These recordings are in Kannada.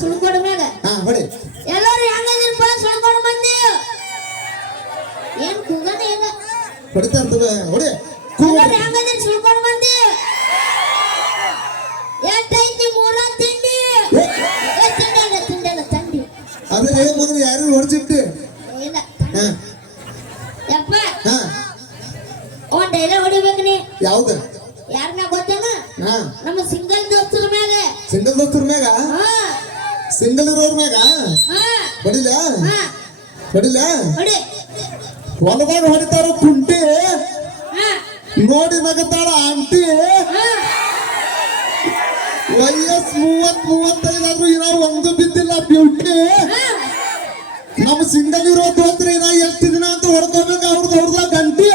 ಸುಳ್ಕೊಡ ಮ್ಯಾಗ ಹಾ ಹೊಡಿ. ಎಲ್ಲರೂ ಹೆಂಗದಿರಪ್ಪ ಸುಳ್ಕೊಡ ಮಂದಿ. ಏನ್ ಕೂಗನೇ ಇಲ್ಲ ಹೊಡಿತಾ ಇರ್ತದೆ ಹೊಡಿ. ಎಲ್ಲರೂ ಹೆಂಗದಿರಿ ಸುಳ್ಕೊಡ ಮಂದಿ. ಎಷ್ಟೈತಿ ಮೂರ ತಿಂಡಿ. ತಿಂಡಿ ಅಲ್ಲ ತಿಂಡಿ ಅಲ್ಲ ತಂಡಿ. ಅದ್ರ ಮೊದಲು ಯಾರು ಹೊಡ್ಸಿಟ್ಟಿ ಇಲ್ಲ ಹಾ ಯಪ್ಪ ಹಾ ಒಂದ್ ಡೈಲಾಗ್ ಹೊಡಿಬೇಕು ನೀ ಯಾವ್ದು ಯಾರನ್ನ ಗೊತ್ತೇನ ಹಾ ನಮ್ಮ ಸಿಂಗಲ್ ದೋಸ್ತರ ಮ್ಯಾಗ ಸಿಂಗಲ್ ದೋಸ್ತರ್ ಮ್ಯಾಗ ಹಾ ಇರೋರ್ ಮ್ಯಾಗ? ಬಡಿಲ? ಹೊಡಿ. ಹೊಲದಾಗ ಹೊಡಿತಾರ ಕುಂಟಿ? ನೋಡಿ ನಗತಾಳ ಆಂಟಿ? ವಯಸ್ ಮೂವತ್ ಮೂವತ್ತೈದಾದ್ರೂ ಇನ್ನ ಒಂದು ಬಿದ್ದಿಲ್ಲ ಬ್ಯೂಟಿ? ನಮ್ ನಮ್ಮ ಸಿಂಗಲ್ ಇರೋ ದೋಸ್ತ್ರ ನಾ ಎಷ್ಟು ದಿನ ಅಂತ ಹೊಡ್ಕೋಬೇಕು? ಅವ್ರದ್ದು ಅವ್ರದ ಗಂಟಿ.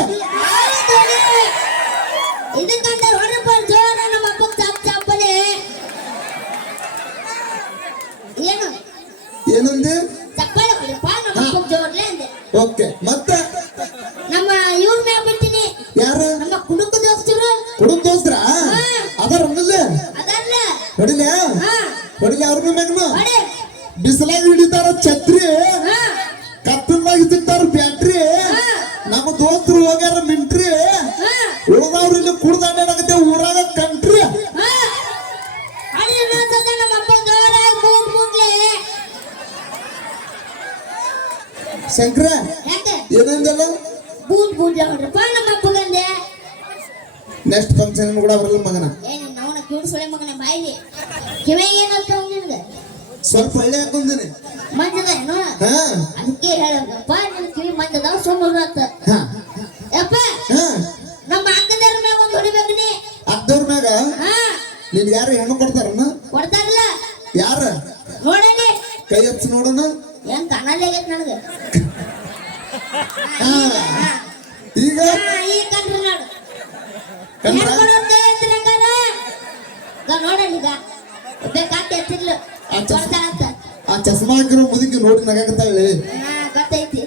ಏನಂದಿ ಶಂಕರ? ಏನಂದಲ್ಲ? ಬೂದ್ ಬೂದ್ಲ ಯಾವ್ರಪ್ಪ ನಮ್ಮ ಅಪ್ಪಗಂದೆ. ನೆಕ್ಸ್ಟ್ ಫಂಕ್ಷನ್ ಕೂಡ ಬರಲ್ಲ ಮಗನ. ಏನು ಅವನ ಕ್ಯೂಡ್ ಸುಳೆ ಮಗನ ಬಾಯಿಲಿ. ಕಿವಿಗೆ ಏನಂತ ನಿನ್ಗೆ? ಸ್ವಲ್ಪ ಒಳ್ಳೆ ಹಾಕೊಂದಿನಿ. ಮಂಜದ ಏನೋ ಹಾ. ಅದಕ್ಕೆ ಹೇಳಪ್ಪ ನಿನ್ ಕಿವಿ ಮಂಜದ ಸೋಮಲ್ರತ್ತ ಹಾ. ಯಪ್ಪ ನಮ್ಮ ಅಕ್ಕದವ್ರ ಮ್ಯಾಗ ಒಂದು ಹೊಡಿಬೇಕು ನೀ. ಅಕ್ಕದವ್ರ ಮ್ಯಾಗ? ನಿನ್ ಯಾರು ಹೆಣ್ಣು ಕೊಡ್ತಾರನ್ನ? ಕೊಡ್ತಾರಲ್ಲ. ಯಾರ? ನೋಡಲಿ ಕೈ ಹಚ್ಚಿ ನೋಡೋಣ. ಕಣ್ಣಲ್ಲಿ ನನಗೆ ಈಗ. ಈಗ? ಕಂಡ್ರಿ ನೋಡು. ಕಂಡ್ರ? ಹೆಣ್ ಕೊಡೋರ್ ಕೈ ಎತ್ತಿರ ಹಂಗಾರ? ಈಗ. ಬೇಕಾಗ್ತ ಎತ್ತಿರ್ಲು ಆ ಚಸ್ಮಾ ಹಾಕಿರೋ ಮುದುಕಿ ನೋಡಿ ನಗಾಕತ್ತಾಳೆ ಗೊತ್ತೈತಿ.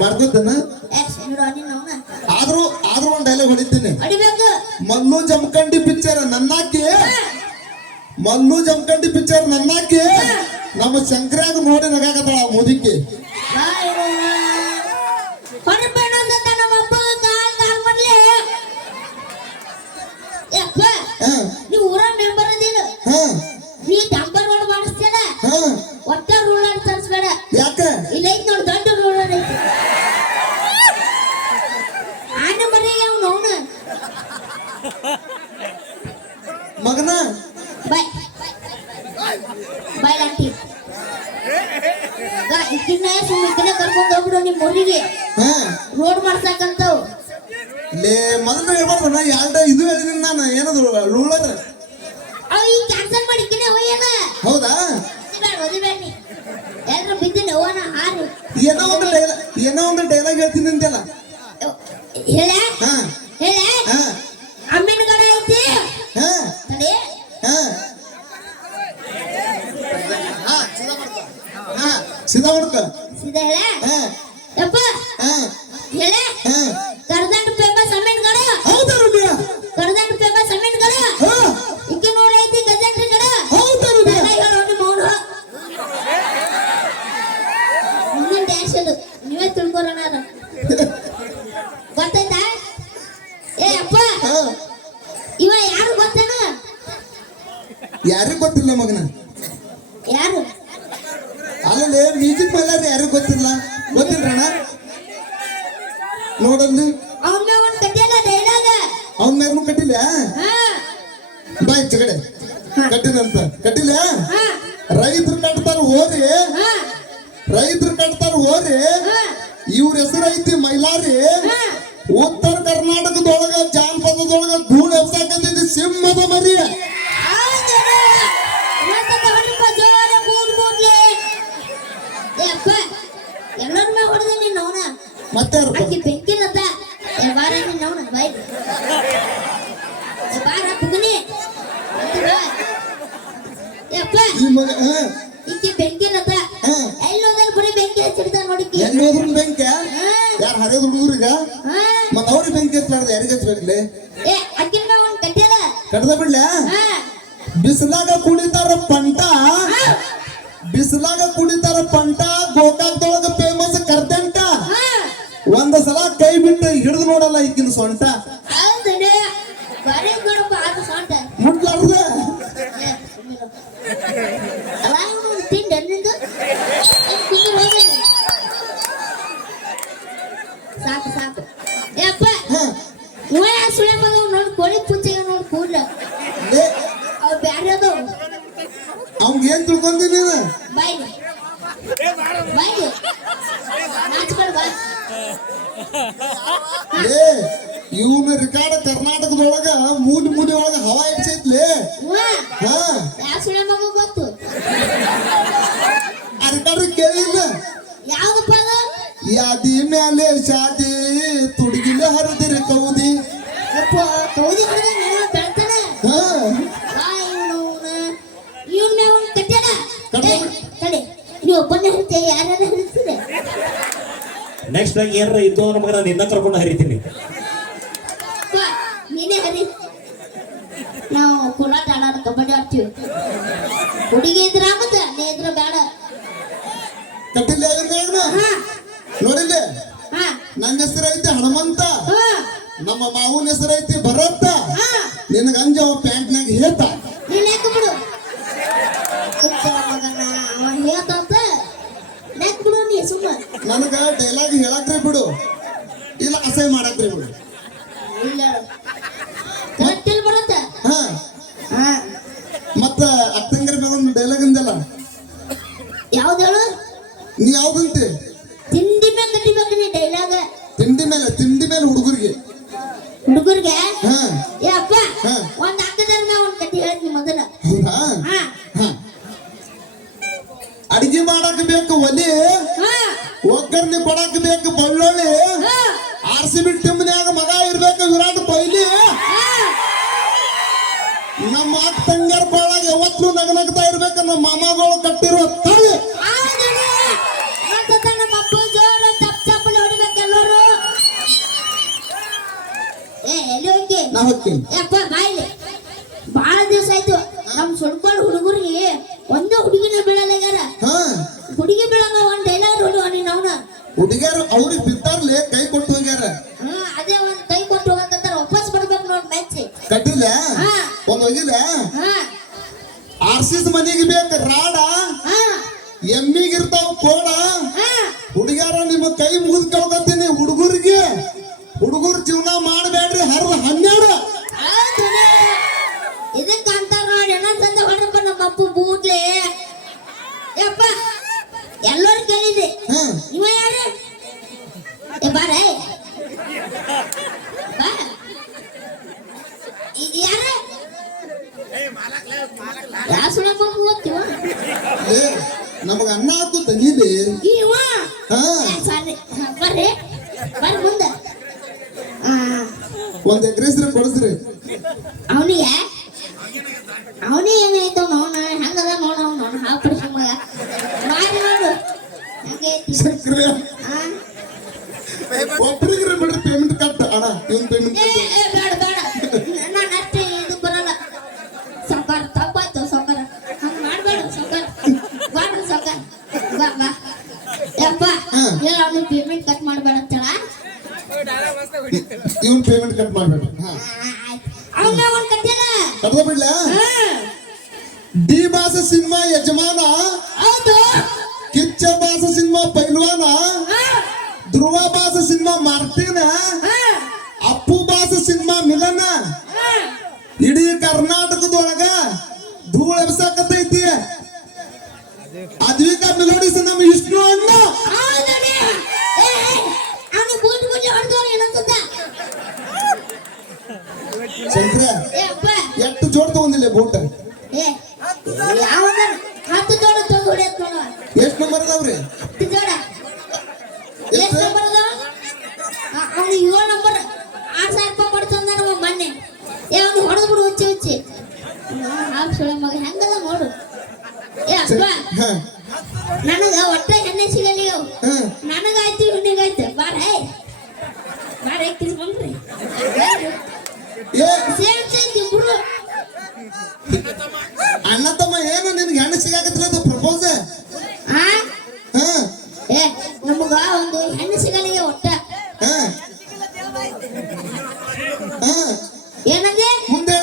ಮಾಡ್ಕೊತೇನ ನೀನು ಆದ್ರೂ ಆದ್ರೂ ಒಂದ್ ಡೈಲಾಗ್ ಹೊಡಿತೀನಿ. ಮಣ್ಣು ಜಮಖಂಡಿ ಪಿಕ್ಚರ್ ನನ್ನಾಕಿ. ಮಲ್ಲು ಜಮಖಂಡಿ ಪಿಕ್ಚರ್ ನನ್ನಾಕಿ? ನಮ್ಮ ಶಂಕರಾಗ ನೋಡಿ ನಗಾಕತ್ತಾಳ ಆ ನಿಮ್ಮ ಊರಿಗೆ? ಹಾ. ರೋಡ್ ಲೇ ಮೊದಲು ಹೇಳ್ಬಾರ್ದು ನಾ ಎರಡು ಇದು ಹೇಳಿದೀನಿ ನಾನು ಏನದು ರೂಲರ್ ಅವ್ ಈ ಕ್ಯಾನ್ಸಲ್ ಹೌದಾ? ನೀ. ಬಿದ್ದೀನಿ ಹಾರು. ಏನೋ ಒಂದು ಡೈಲಾಗ್ ಏನೋ ಒಂದು ಡೈಲಾಗ್ ಹೇಳ್ತೀನಿ ಅಂತೆಲ್ಲ ಹೇಳ? ಹಾ. ಹೇಳ? ಹಾ. ಅಮ್ಮಿನ ಕಡೆ ಐತಿ? ಹಾ. ತಡಿ. ಹಾ. ಹಾ ಹಾ ಸೀದಾ ಹುಡ್ಕ ಸೀದಾ ಹೇಳ ಹಾ ಯಪ್ಪ ಹಾ ಹೇಳ ಹಾ ಕರ್ದಂಡ ಫೇಮಸ್ ಅಮ್ಮಿನ ಗಡ ಹೌದಾ ರುಬಿಯ ಕರ್ದಂಡ ಫೇಮಸ್ ಅಮ್ಮಿನ ಗಡ ಹಾ ಇಕ್ಕಿ ನೋಡ ಐತಿ ಗಜೆಂಟ್ರಿ ಗಡ ಹೌದಾ ರುಬಿಯ ಹೇಳೋ ನಿಮ್ಮ ಅವನು ಮುಂದಿನ ಡ್ಯಾಶ್ ಅದು ನೀವೇ ತಿಳ್ಕೊರೋಣ ಅದು. ಗೊತ್ತಾಯ್ತಾ ಏ ಅಪ್ಪ ಹಾ ಇವ ಯಾರು ಗೊತ್ತೇನ ಯಾರಿಗೂ ಗೊತ್ತಿಲ್ಲ ಮಗನ ಯಾರು ಅಲ್ಲಲ್ಲಿ ಮ್ಯೂಸಿಕ್ ಮೈಲಾರಿ ಯಾರಿಗೂ ಗೊತ್ತಿಲ್ಲ ಗೊತ್ತಿಲ್ರಣ ನೋಡಲ್ಲಿ ಅವನ ಒಂದು ಕಟ್ಟಿಯಲ್ಲ ಡೈಲಾಗ ಅವನ ಮ್ಯಾಗೂ ಕಟ್ಟಿಲ್ಲ? ಹಾ. ಬಾ ಈಚೆ ಕಡೆ. ಕಟ್ಟಿದಂತ ಕಟ್ಟಿಲ್ಲ? ಹಾ. ರೈತರು ಕಟ್ತಾರ ಹೋರಿ ಹಾ. ರೈತರು ಕಟ್ತಾರ ಹೋರಿ ಹಾ. ಇವ್ರ ಹೆಸರು ಐತಿ ಮೈಲಾರಿ. ಹಾ. ಉತ್ತರ ಕರ್ನಾಟಕದೊಳಗ ಜಾನಪದದೊಳಗ ಧೂಳು ಎಬ್ಸಾಕಂತೈತಿ ಸಿಂಹದ ಮರಿ. ಹೌದೇನೋ? ಬೆಂಕಿ ನತ್ತ ಎಲ್ಲೋದಲ್ಲಿ ಬರೀ ಬೆಂಕಿ ಹಚ್ಚಿರ್ತಾರ ನೋಡಿ ಎಲ್ಲೋದ್ರ ಬೆಂಕಿ ಯಾರು ಹರಿದ ಹುಡುಗರಿಗ ಮತ್ತ ಅವ್ರಿಗೆ ಬೆಂಕಿ ಹಚ್ಚಲಾರ್ದ ಏ ಅಕ್ಕಿನ ಅವ್ನು ಕಟ್ಟಿಯಲ್ಲ ಕಟ್ಟದ ಬಿಡ್ಲ ಬಿಸಿಲಾಗ ಪಂಟ ಬಿಸಿಲಾಗ ಕುಡಿತಾರ ಪಂಟ ಗೋಕಾಕ್ದೊಳಗ ಫೇಮಸ್ ಕರ್ದಂಟ ಒಂದ ಸಲ ಕೈ ಬಿಟ್ಟು ಹಿಡಿದು ನೋಡಲ್ಲ ಈಗಿನ ಸೊಂಟ ಹೌದನೆ ಬರೀ ನಿಂದು ಸಾಕು ಸಾಕು. ಏಪ್ಪ ಸುಳೆ ಮಗ ನೋಡಿ ಕೋಳಿ ಪೂಜೆಗೆ ನೋಡಿ ಕೂಡ್ಲ. ಅವ್ ಬ್ಯಾರೆ ಅದಾವ ಅವ್ನ್ ಏನ್ ತಿಳ್ಕೊಂಡಿ ನೀನು? ಬಾಯ್ ಬಾಯ್ಲಿ ನಾಚ್ಕೊಳ್ ಬಾ. ಏ ಇವನ ರೆಕಾರ್ಡ್ ಕರ್ನಾಟಕದೊಳಗ ಮೂಲಿ ಇದ್ದು ಅಂದ್ರೆ ಮಗ ನಾನು ನಿನ್ನ ಕರ್ಕೊಂಡು ಹರಿತೀನಿ. ನೀನೇ ಹರಿ. ನಾವು ಕೋಲಾಟ ಆಡೋಣ ಕಬಡ್ಡಿ ಆಡ್ತೀವಿ. ಹುಡುಗಿ ಇದ್ರ ಮತ್ತೆ ಅಲ್ಲೇ ಇದ್ರ ಬೇಡ. ಕಟ್ಟಿಲ್ಲ ನೋಡಿಲ್ಲ ಹಾ. ನನ್ನ ಹೆಸರು ಐತಿ ಹನುಮಂತ. ಹಾ. ನಮ್ಮ ಮಾವನ ಹೆಸರು ಐತಿ ನಮ್ಮ ತಂಗರ್ ಬಾಳಾಗ ಯಾವತ್ತು ನಗನಗ್ತಾ ಇರ್ಬೇಕ. ನಮ್ಮ ಮಾಮಗಳು ಕಟ್ಟಿರೋ ತಾಯಿ ನಾ ಹೋಗ್ತೀನಿ. ಯಪ್ಪ ಬಾಯ್ಲಿ ಬಾಳ ದಿವಸ ಆಯ್ತು. ನಮ್ ಸುಳ್ಕೊಂಡ್ ಹುಡುಗರಿಗೆ ಒಂದೇ ಹುಡುಗಿನ ಬೀಳಲ್ಲಾಗ್ಯಾರ ಹುಡುಗಿ ಬೀಳಂಗ ಒಂದ್ ಡೈಲಾಗ್ ಹೊಡಿ ನೀನ್ ಅವನ. ಹುಡುಗಿಯರು ಅವ್ರಿಗೆ ಬಿದ್ದಾರ್ಲೆ ಕೈ ಕೊಟ್ಟು ಹೋಗ್ಯಾರ. ಹೋಗಿಲ್ಲ ಹಾ. ಆರ್ ಸಿ ಮನೆಗೆ ಬೇಕು ರಾಡ. ಹಾ. ಎಮ್ಮಿಗಿರ್ತಾವ ಕೋಡ. ಹಾ. ಹುಡುಗ್ಯಾರ ನಿಮ್ಮ ಕೈ ಮುಗಿದ್ಕೊಳ್ಕತ್ತೀನಿ ಹುಡುಗರಿಗೆ. ಹುಡುಗರು ಜೀವನ ಮಾಡಬೇಡ್ರಿ ಹರಿದ ಹನ್ನೆರಡು. ಇದಕ್ಕ ಅಂತಾರ ನೋಡಿ ಏನಂತಂದ ನಮ್ಮ ಅಪ್ಪ ಬೂಟ್ಲೆ. ಯಪ್ಪ ಎಲ್ಲರೂ ಕೇಳಿದ್ರಿ. ಹಾ. ಇವ ಯಾರು? ಬಾರ ಬಾ ಇದ್ ಯಾರ ಗೊತ್ತಿವ? ಏ ನಮಗ ಅನ್ನ ಹಾಕು ಹಾ. ಹಾ ಸಾರಿ ಬರ್ರಿ ಬರ್ರಿ ಮುಂದೆ ಆ ಒಂದ್ ಎಕರೆ ಕೊಡಿಸ್ರಿ ಅವನಿಗೆ ಅವನಿಗೆ ಏನಾಯ್ತು ನೋಡ ಹಂಗದ ನೋಡ ಅವ್ನು ಹಾಪಡಿಸಿ ಮಗ ಮಾರಿ ನೋಡು ಹಂಗೈತಿ ಸಕ್ರೆ ಆ? ಒಬ್ರಿಗೆ ಬಿಡ್ರಿ ಪೇಮೆಂಟ್ ಕಟ್ ಅಣ್ಣ ಇವನ್ ಪೇಮೆಂಟ್ ಏ ಏ, ಬೇಡ ಬೇಡ ನಾನು ಅಷ್ಟೇ ಇದು ಬರಲ್ಲ ಸಾವ್ಕಾರ ತಪ್ಪಾಯ್ತು ಸಾವ್ಕಾರ ಹಂಗ ಮಾಡ್ಬೇಡ ಸಾವ್ಕಾರ ಬಾಡ್ರಿ ಸಾವ್ಕಾರ ಬಾ ಬಾ ಯಪ್ಪ ಹಾ. ಇಲ್ಲ ಅವ್ನಿಗೆ ಪೇಮೆಂಟ್ ಕಟ್ ಮಾಡ್ಬೇಡ ಅಂತೇಳ ಇವನ್ ಪೇಮೆಂಟ್ ಕಟ್ ಮಾಡ್ಬೇಡ. ಹಾ. ಅವನ್ನ ಅವ್ನು ಕಟ್ಟಿಲ್ಲ ಕಟ್ದ ಬಿಡ್ಲ ಹಾ. D ಬಾಸ cinema Yajamana? ಹೌದು. ಕಿಚ್ಚ ಬಾಸ ಸಿನಿಮಾ ಪೈಲ್ವಾನ? ಹಾ. ಧ್ರುವ ಬಾಸ ಸಿನಿಮಾ ಮಾರ್ಟಿನ ಹಾ. ಅಪ್ಪು ಬಾಸ ಸಿನಿಮಾ ಮಿಲನ? ಹಾ. ಇಡೀ ಕರ್ನಾಟಕದೊಳಗ ಧೂಳ ಎಬ್ಸಾಕತ್ತೈತಿ. ಅದ್ವಿಕಾ ಮೆಲೋಡಿಸ್ ನಮ್ಮ ವಿಷ್ಣು ಅಣ್ಣ ಹೌದಣ್ಣ. ಏ, ಏ, ಅವ್ನು ಬೂಟ್ ಬೂಟ್ ಹೊಡ್ದು ಏನಂತಂದ? ಅಪ್ಪ, ಎಷ್ಟು ಜೋಡ್ ತಗೊಂಡಿಲ್ಲ ಬೋಟ್ ಎಷ್ಟು ಯಾವನ? ಹತ್ತು ಜೋಡ ತಂದು ಹೊಡ್ಯಾಕ್ ನೋಡು. ಎಷ್ಟ್ ನಂಬರ್ ಅದಾವ್ರಿ? ಹತ್ತು ಜೋಡ. ಎಷ್ಟ್ ನಂಬರ್ ಅದಾವ? ಆ, ಅವ್ನು ಏಳ್ ನಂಬರ್ ಆರ್ ಸಾವಿರ ರೂಪಾಯಿ ಕೊಡ್ತಂದ ನಮ್ಮ ಮೊನ್ನೆ. ಏ ಅವ್ನು ಹೊಡೆದು ಬಿಡು ಹುಚ್ಚಿ ಹುಚ್ಚಿ. ಹಾಫ್ ಸುಳೆ ಮಗ. ಹೆಂಗದ ನೋಡು. ಏ ಅಪ್ಪ. ಹಾ. ನನಗ ಒಟ್ಟೆ ಎಣ್ಣೆ ಸಿಗಲಿ ನನಗಾಯ್ತು ಬಾರ ಬಾರ ಇಬ್ರು ಅಣ್ಣ ತಮ್ಮ ಏನ ನಿನ್ಗೆ ಹೆಣ್ಣು ಸಿಗಾಕತ್ತಿಲ್ಲ ಅದು ಪ್ರಪೋಸ್ ನಮಗ ಒಂದು ಹೆಣ್ಣು ಸಿಗಲಿಲ್ಲ ಒಟ್ಟ. ಏನಂದೆ? ಮುಂದೆ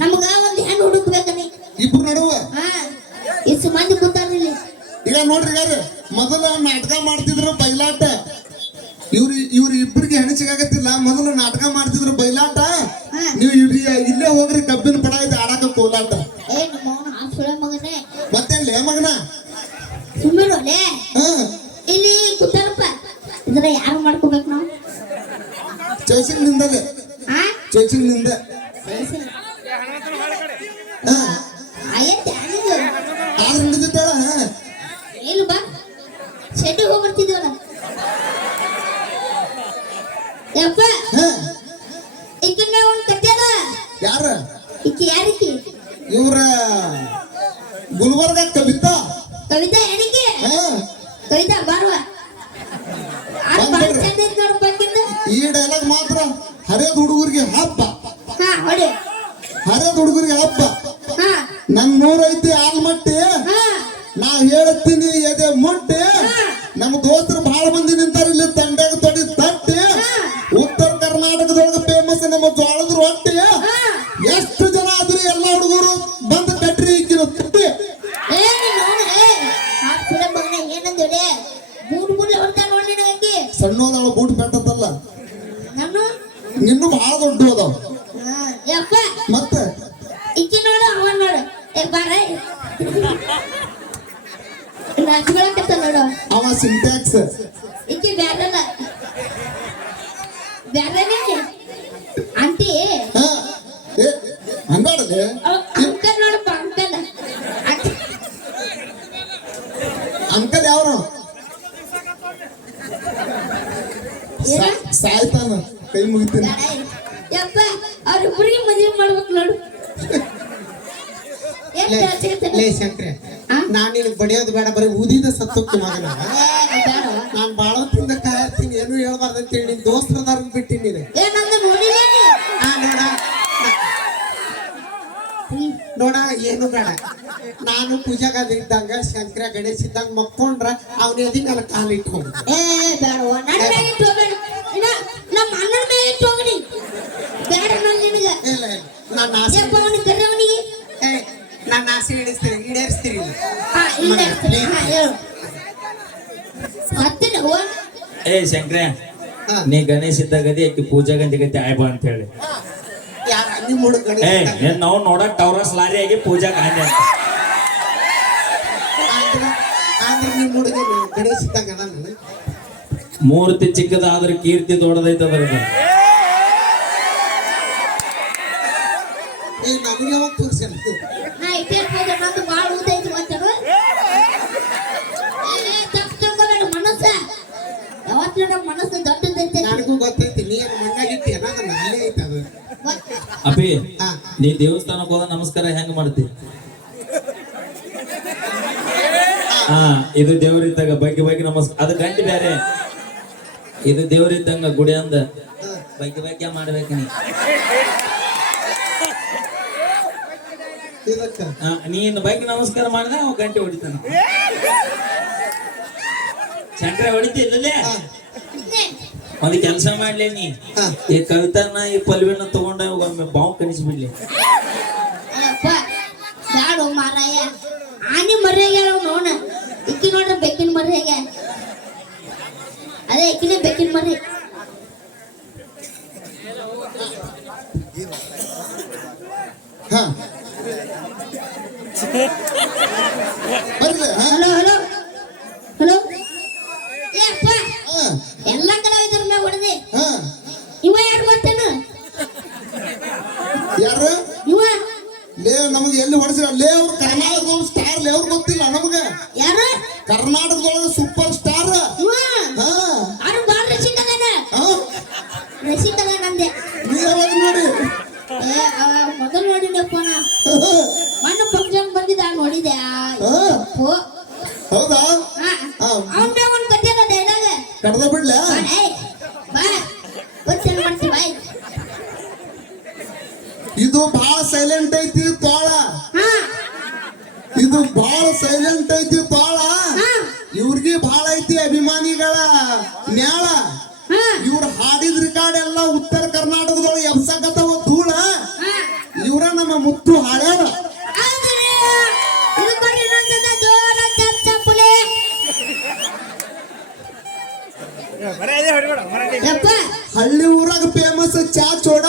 ನಮಗ ಒಂದು ಹೆಣ್ಣು ಹುಡುಕ್ಬೇಕನಿ ಇಬ್ರು ನಡುವ. ಎಷ್ಟು ಮಂದಿ ಕೂತಾರ ಇಲ್ಲಿ. ಇಲ್ಲ ನೋಡ್ರಿ ಯಾರು ಮೊದಲು ನಾಟಕ ಮಾಡ್ತಿದ್ರು ಬೈಲಾಟ. ಇವ್ರ ಇವ್ರ ಇಬ್ಬರಿಗೆ ಹೆಣಸಿಗಾಗತ್ತಿಲ್ಲ ಮೊದಲು ನಾಟಕ ಮಾಡ್ತಿದ್ರು ಬಯಲಾಟ ಹಾ. ನೀವು ಇವ್ರಿ ಇಲ್ಲೇ ಹೋಗ್ರಿ ಕಬ್ಬಿನ ಪಡ ಐತೆ ಆಡಾಕ ಕೋಲಾಟ. ಮತ್ತೇನ್ ಲೇ ಮಗನ. ಸುಮ್ಮಿರೋಲೆ ಹಾ. ಇಲ್ಲಿ ಕೂತಾರಪ್ಪ ಇದರ ಯಾರು ಮಾಡ್ಕೋಬೇಕು ನಾವು? ಚೌಸಿಂಗ್ ನಿಂದಲೇ. ಚೌಸಿಂಗ್ನಿಂದ. ಆದ್ರೆ ಹಿಡಿದಿದ್ದಾಳ ಹಾ. ಬಾ. ಶೆಡ್ಡಿಗೆ ಹೋಗ್ಬರ್ತಿದ್ವಲ್ಲ ನಮ್ಮ ದೋಸ್ತರು ಏನು ಹೇಳ್ಬಾರ್ದು ದೋಸ್ತರದಾರ ಬಿಟ್ಟಿನಿ ನೀನು. ನೋಡಿಲ್ಲ ನೀ? ಆ ನೋಡ. ನೋಡ ಏನು ಬೇಡ. ನಾನು ಪೂಜಾಗಾದ ಇದ್ದಂಗ ಶಂಕರ ಗಣೇಶ ಇದ್ದಂಗ ಮಕ್ಕೊಂಡ್ರ ಅವನ ಎದಿ ಮೇಲೆ ಕಾಲಿಟ್ಟು ಹೋಗ. ಏ ಬೇಡವ ನನ್ನ ಮೇಲೆ ಇಟ್ಟು ಹೋಗ್ಬೇಡ. ಇನ್ನ ನಮ್ಮ ಅಣ್ಣನ ಮೇಲೆ ಇಟ್ಟು ಹೋಗ್ರಿ ಬೇಡ ನಾನು ನಿನಗ. ಇಲ್ಲ ಇಲ್ಲ ನನ್ನ ಆಸೆ ಯಪ್ಪ ಅವನಿಗೆ ಕರೆ ಅವನಿಗೆ. ಏ ನನ್ನ ಆಸೆ ಈಡೇರಿಸ್ತೀರಿ ಈಡೇರಿಸ್ತೀರಿ ಹಾ ಇಲ್ಲ ಇರ್ತೀನಿ. ಹಾ ಹೇಳು. ಏ ಶಂಕ್ರೆ. ನೀ ಗಣೇಶ ಇದ್ದಾಗದಿ ಆಕಿ ಪೂಜಾ ಗಂಜಗತಿ ಆಯ್ಬ ಅಂತ ಹೇಳಿ. ಏ ನಾವು ನೋಡಕ್ ಟವರಸ್ ಲಾರಿ ಆಗಿ ಪೂಜಾ ಗಾಂಧಿ ಅಂತ. ಮೂರ್ತಿ ಚಿಕ್ಕದಾದ್ರೆ ಕೀರ್ತಿ ದೊಡ್ಡದೈತದ್ರದ್ದು ನಮ್ಮ ಮನಸ್ಸು ದೊಡ್ಡದೈತೆ ನನಗೂ ಗೊತ್ತೈತಿ ನೀ ಏನು ಮಣ್ಣಾಗಿಟ್ಟಿ ಅನ್ನೋದು ಅಲ್ಲೇ ಐತೆ ಅದು. ಗೊತ್ತ ನೀ ದೇವಸ್ಥಾನಕ್ಕೆ ಹೋದ ನಮಸ್ಕಾರ ಹೆಂಗ್ ಮಾಡ್ತಿ? ಹಾ ಇದು ದೇವರಿದ್ದಾಗ ಬಗ್ಗೆ ಬಗ್ಗೆ ನಮಸ್ಕಾರ ಅದು ಗಂಟೆ ಬೇರೆ ಇದು ದೇವರಿದ್ದಂಗ ಗುಡಿ ಅಂದ ಬಗ್ಗೆ ಬಗ್ಗೆ ಮಾಡ್ಬೇಕು ನೀ. ನೀನು ಬೈಕ್ ನೀನ್ ಬಗ್ಗೆ ನಮಸ್ಕಾರ ಮಾಡಿದ ಅವ ಗಂಟೆ ಹೊಡಿತಾನ. ಚಕ್ರ ಹೊಡಿತಿಲ್ಲ ಒಂದ್ ಕೆಲಸ ಮಾಡ್ಲಿ ನೀ. ಈ ಕವಿತಾನ ಈ ಪಲ್ವಿನ ತಗೊಂಡ ಒಮ್ಮೆ ಬಾವು ಕಣಿಸ್ಬಿಡ್ಲಿ ಬ್ಯಾಡು ಮಾರಾಯ. ಆನಿ ಮರ್ಯಾಗ ನೋಡ. ಇಕ್ಕಿ ನೋಡ್ರ ಬೆಕ್ಕಿನ ಮರ್ಯಾಗ ಅದೇ ಇಕ್ಕಿನ ಬೆಕ್ಕಿನ ಮರಿ ಹಾ ಬರ್ಲಿ ಹಾ ಹಲೋ ಹಲೋ ಹಲೋ ಏಪ್ಪ ಹಾ ಎಲ್ಲ ಕಲಾವಿದರ ಮ್ಯಾಗ ಹೊಡೆದೆ ಹಾ ಇವ ಯಾರು ಗೊತ್ತೇನು ಯಾರು? ಇವ? ಲೇ ನಮಗೆ ಎಲ್ಲಿ ಹೊಡೆಸಿರ? ಲೇ ಅವ್ರು ಕರ್ನಾಟಕದವ್ರು ಸ್ಟಾರ್ ಲೇ ಅವ್ರು ಗೊತ್ತಿಲ್ಲ ನಮಗೆ. ಯಾರು? ಕರ್ನಾಟಕದೊಳಗೆ ಇದು ಬಹಳ ಸೈಲೆಂಟ್ ಐತಿ ತೋಳ. ಇದು ಬಹಳ ಸೈಲೆಂಟ್ ಐತಿ ತೋಳ. ಇವ್ರಿಗೆ ಬಹಳ ಐತಿ ಅಭಿಮಾನಿಗಳ ನ್ಯಾಳ. ಇವ್ರ ಹಾಡಿದ ರೆಕಾರ್ಡ್ ಎಲ್ಲ ಉತ್ತರ ಕರ್ನಾಟಕದೊಳಗೆ ಎಬ್ಸಕತ್ತವ ಧೂಳ. ಇವರ ನಮ್ಮ ಮುತ್ತು ಹಾಡ್ಯಾರ ಹಳ್ಳಿ ಊರಾಗ ಫೇಮಸ್ ಚಾ ಚೋಡ.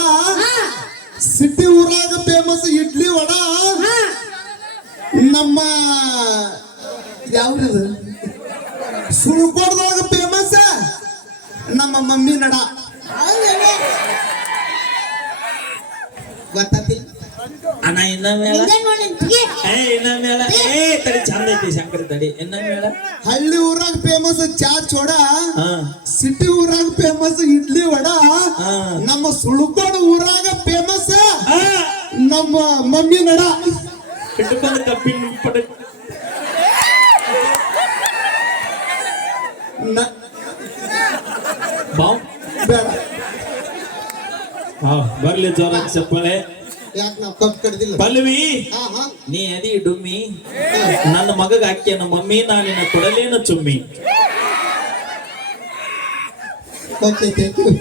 ಸಿಟಿ ಊರಾಗ ಫೇಮಸ್ ಇಡ್ಲಿ ವಡ. ನಮ್ಮ ಯಾವ್ದು ಸುಳ್ಕೋಡ್ದೊಳಗ ಫೇಮಸ್ ನಮ್ಮ ಮಮ್ಮಿ ನಡ. ಅಣ್ಣ ಇನ್ನೊಮ್ಮೆ ಹೇಳ. ಏ ಇನ್ನೊಮ್ಮೆ ಹೇಳ ಏ ತಡಿ ಚಂದ ಐತಿ ಶಂಕರ ತಡಿ. ಇನ್ನೊಮ್ಮೆ ಹೇಳ ಹಳ್ಳಿ ಊರಾಗ ಫೇಮಸ್ ಚಾ ಚೋಡ ಹಾ. ಸಿಟಿ ಊರಾಗ ಫೇಮಸ್ ಇಡ್ಲಿ ವಡ ಹಾ. ನಮ್ಮ ಸುಳ್ಕೋಡ್ ಊರಾಗ ಫೇಮಸ್ ಆ, ನಮ್ಮ ಮಮ್ಮಿ ನಡ. ಇಟ್ಕೊಂಡ್ ಕಪ್ಪಿನ ಪಟ ನ- ಬೇಡ. ಹಾ ಬರ್ಲಿ ಜೋರ ಚಪ್ಪಳೆ. ಯಾಕೆ ನಾವು ಕಪ್ ಕಡ್ದಿಲ್ಲ? ಪಲ್ವಿ ಹಾ ಹಾ. ನೀ ಅದಿ ಡುಮ್ಮಿ. ನನ್ನ ಮಗಗ ನಮ್ಮ ಮಮ್ಮಿ ನಾನಿನ ನಿನ್ನ ಕೊಡಲೇನ ಚುಮ್ಮಿ. Okay thank you